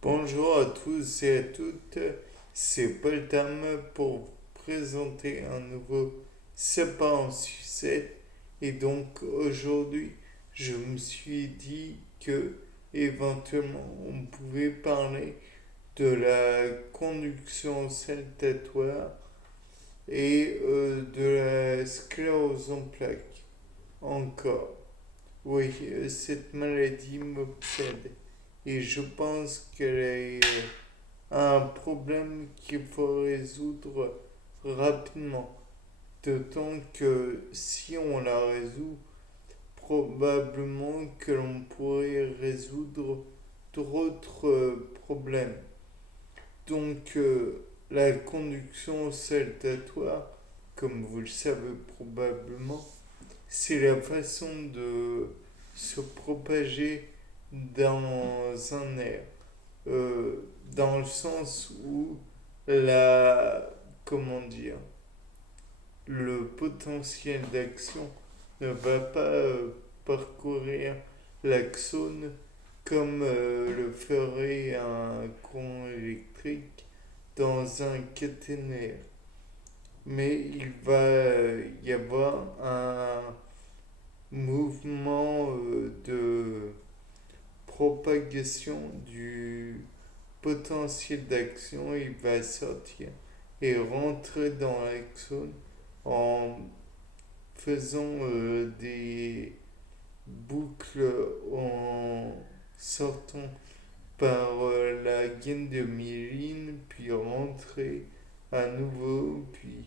Bonjour à tous et à toutes, c'est Paul Tam pour vous présenter un nouveau sapin en sucette. Et donc aujourd'hui, je me suis dit que éventuellement on pouvait parler de la conduction saltatoire et de la sclérose en plaques. Encore. Oui, cette maladie m'obsède et je pense qu'elle est un problème qu'il faut résoudre rapidement. D'autant que si on la résout, probablement que l'on pourrait résoudre d'autres problèmes. Donc la conduction saltatoire, comme vous le savez probablement, c'est la façon de se propager dans un air. Dans le sens où la, comment dire, le potentiel d'action ne va pas parcourir l'axone comme le ferait un courant électrique dans un caténaire. Mais il va y avoir un mouvement de propagation du potentiel d'action, il va sortir et rentrer dans l'axone en faisant des boucles en sortant par la gaine de myéline, puis rentrer à nouveau, puis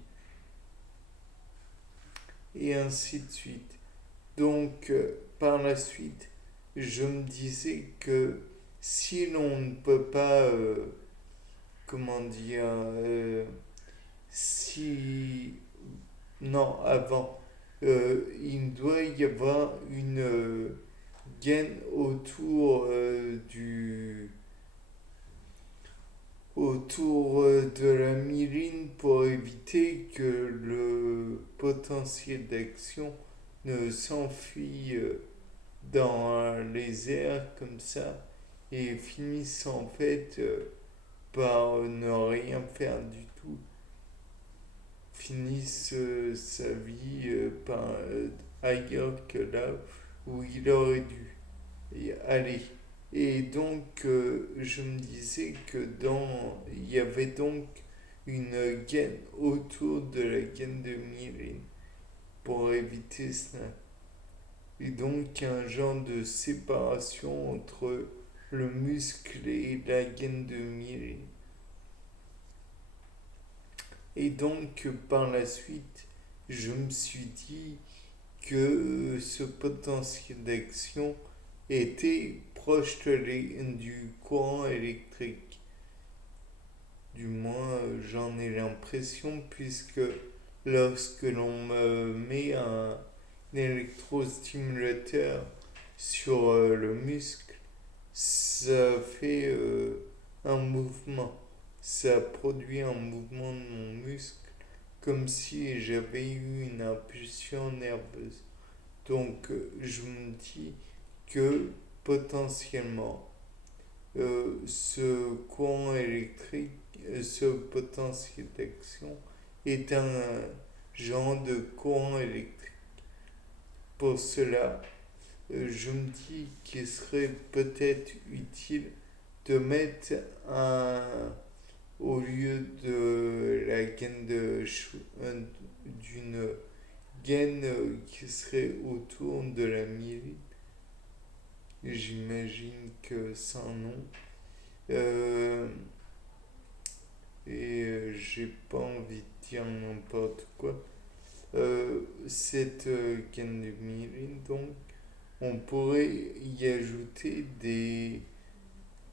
et ainsi de suite. Donc, par la suite, je me disais que si l'on ne peut pas, comment dire, si... Non, avant, il doit y avoir une gaine autour autour de la myéline pour éviter que le potentiel d'action ne s'enfuit dans les airs comme ça et finisse en fait par ne rien faire du tout, finisse sa vie ailleurs que là où il aurait dû aller. Et donc je me disais que il y avait donc une gaine autour de la gaine de myéline pour éviter cela. Et donc un genre de séparation entre le muscle et la gaine de myéline. Et donc par la suite, je me suis dit que ce potentiel d'action était proche du courant électrique. Du moins, j'en ai l'impression puisque lorsque l'on me met un électrostimulateur sur le muscle, ça fait un mouvement. Ça produit un mouvement de mon muscle comme si j'avais eu une impulsion nerveuse. Donc je me dis que potentiellement ce courant électrique, ce potentiel d'action est un genre de courant électrique. Pour cela, je me dis qu'il serait peut-être utile de mettre un, au lieu de la gaine d'une gaine qui serait autour de la myéline, j'imagine que sans nom, euh, et j'ai pas envie de dire n'importe quoi. Cette gaine de myéline, donc, on pourrait y ajouter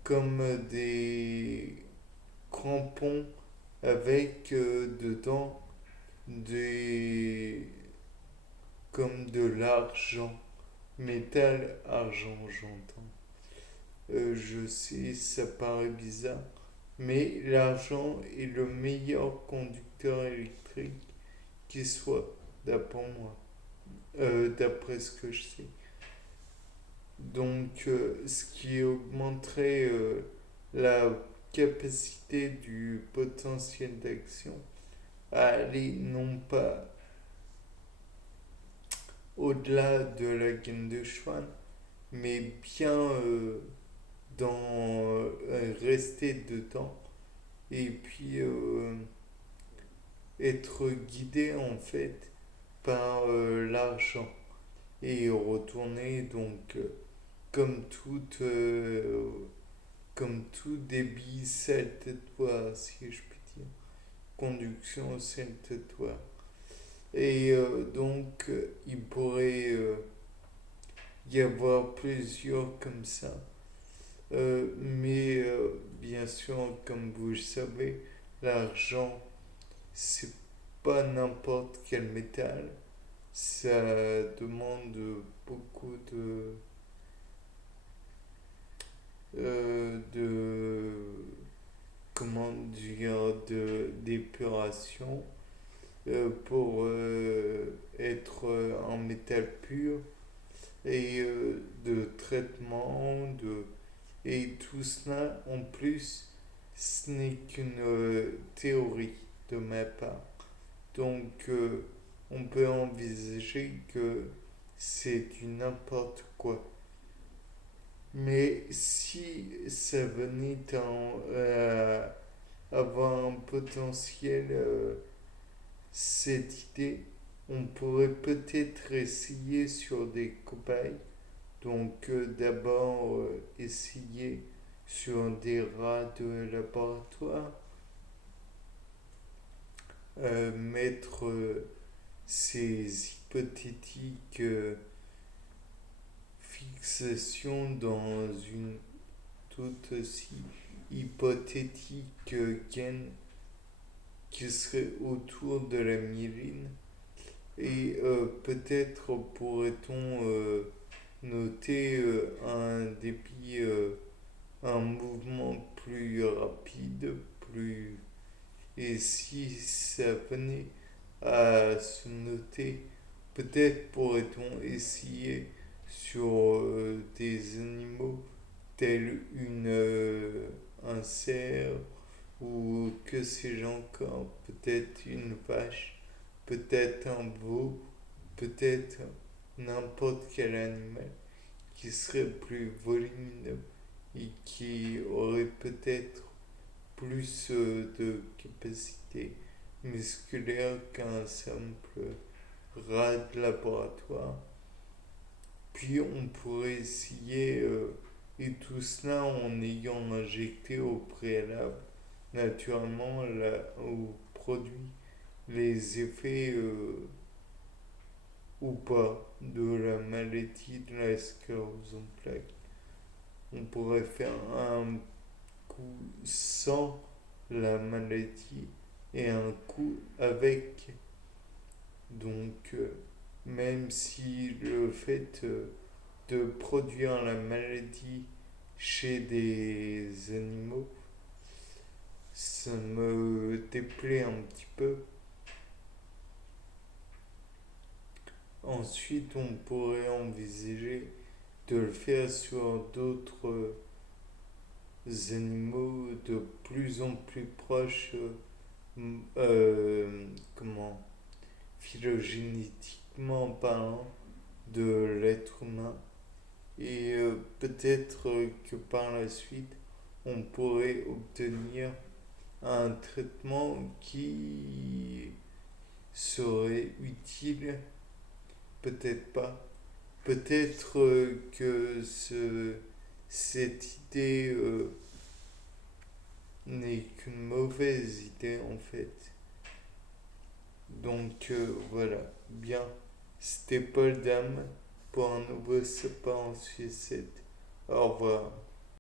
comme des crampons avec dedans des, comme de l'argent, métal argent, j'entends. Je sais, ça paraît bizarre, mais l'argent est le meilleur conducteur électrique qui soit, d'après moi, d'après ce que je sais. Donc, ce qui augmenterait la capacité du potentiel d'action à aller non pas au-delà de la gaine de cheval, mais bien dans rester dedans et puis être guidé en fait par l'argent et retourner donc comme tout débit celtatoire si je puis dire, conduction celtatoire. Et donc il pourrait y avoir plusieurs comme ça. Mais bien sûr, comme vous le savez, l'argent, c'est pas n'importe quel métal. Ça demande beaucoup de comment dire, d'épuration pour être en métal pur et de traitement, et tout cela en plus, ce n'est qu'une théorie de ma part. Donc on peut envisager que c'est du n'importe quoi. Mais si ça venait avoir un potentiel, cette idée, on pourrait peut-être essayer sur des cobayes. Donc d'abord essayer sur des rats de laboratoire, mettre ces hypothétiques fixations dans une tout aussi hypothétique gaine qui serait autour de la myéline. Et peut-être pourrait-on noter un débit, un mouvement plus rapide, plus... Et si ça venait à se noter, peut-être pourrait-on essayer sur des animaux tels un cerf ou que sais-je encore, peut-être une vache, peut-être un veau, peut-être n'importe quel animal qui serait plus volumineux et qui aurait peut-être plus de capacité musculaire qu'un simple rat de laboratoire. Puis on pourrait essayer, et tout cela en ayant injecté au préalable, naturellement, au produit, les effets ou pas de la maladie de la sclérose en plaques. On pourrait faire un coup sans la maladie et un coup avec. Donc, même si le fait de produire la maladie chez des animaux, ça me déplaît un petit peu. Ensuite, on pourrait envisager de le faire sur d'autres animaux de plus en plus proches, comment, phylogénétiquement parlant, de l'être humain. Et peut-être que par la suite, on pourrait obtenir un traitement qui serait utile, peut-être pas. Peut-être que cette idée n'est qu'une mauvaise idée en fait. Donc voilà, bien. C'était Paul Dame pour un nouveau sapin en sucette. Au revoir.